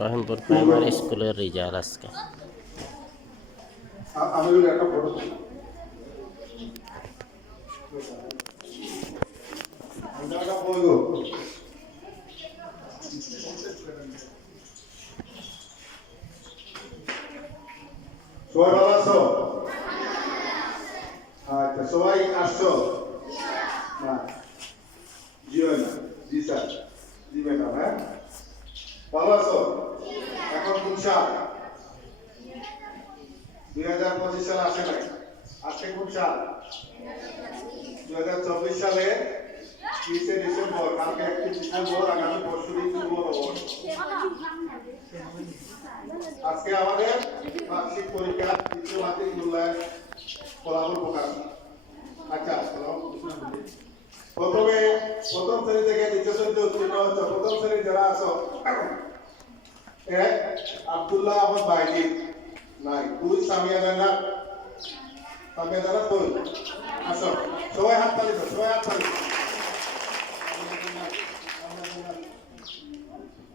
Rahimpur primary স্কুলের result আজকে। সবাই ভালো আছো? আচ্ছা, সবাই আসছো? না, জিও না, জি স্যার, জি ম্যাডাম। হ্যাঁ, ভালো আছো? এখন কোন সাল? 2025 সাল আসে নাই, আজকে কোন সাল? 2024 সালে 30 ডিসেম্বর, কালকে 31 ডিসেম্বর, আগামী পরশু দিন শুভ নববর্ষ। আজকে আমাদের বার্ষিক পরীক্ষা দ্বিতীয় মাধ্যমিক মূল্যায়ন ফলাফল প্রকাশ। আচ্ছা, প্রথম শ্রেণী থেকে দ্বিতীয় শ্রেণীতে উত্তীর্ণ হচ্ছে। প্রথম শ্রেণী যারা আছো, এক আব্দুল্লাহ আহমদ বাইজি নাই, দুই সামিয়া জান্নাত। সামিয়া জান্নাত কই? আসো, সবাই হাত তালি দাও, সবাই হাত তালি।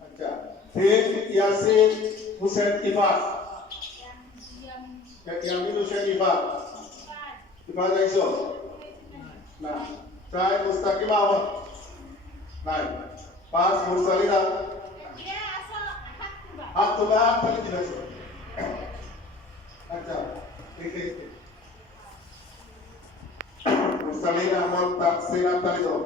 আচ্ছা, তিন ইয়াসিন হুসেন ইফাত। ইয়ামিন হুসেন ইফাত। ইফাত আইছো? না। চার মুস্তাকিম আহমদ নাই। পাঁচ মুরসালিনা। হাত তোলা, হাত তালি দিয়েছো। আচ্ছা, ঠিক আছে। মুরসালিন আহমদ তাফসীর তালি দাও।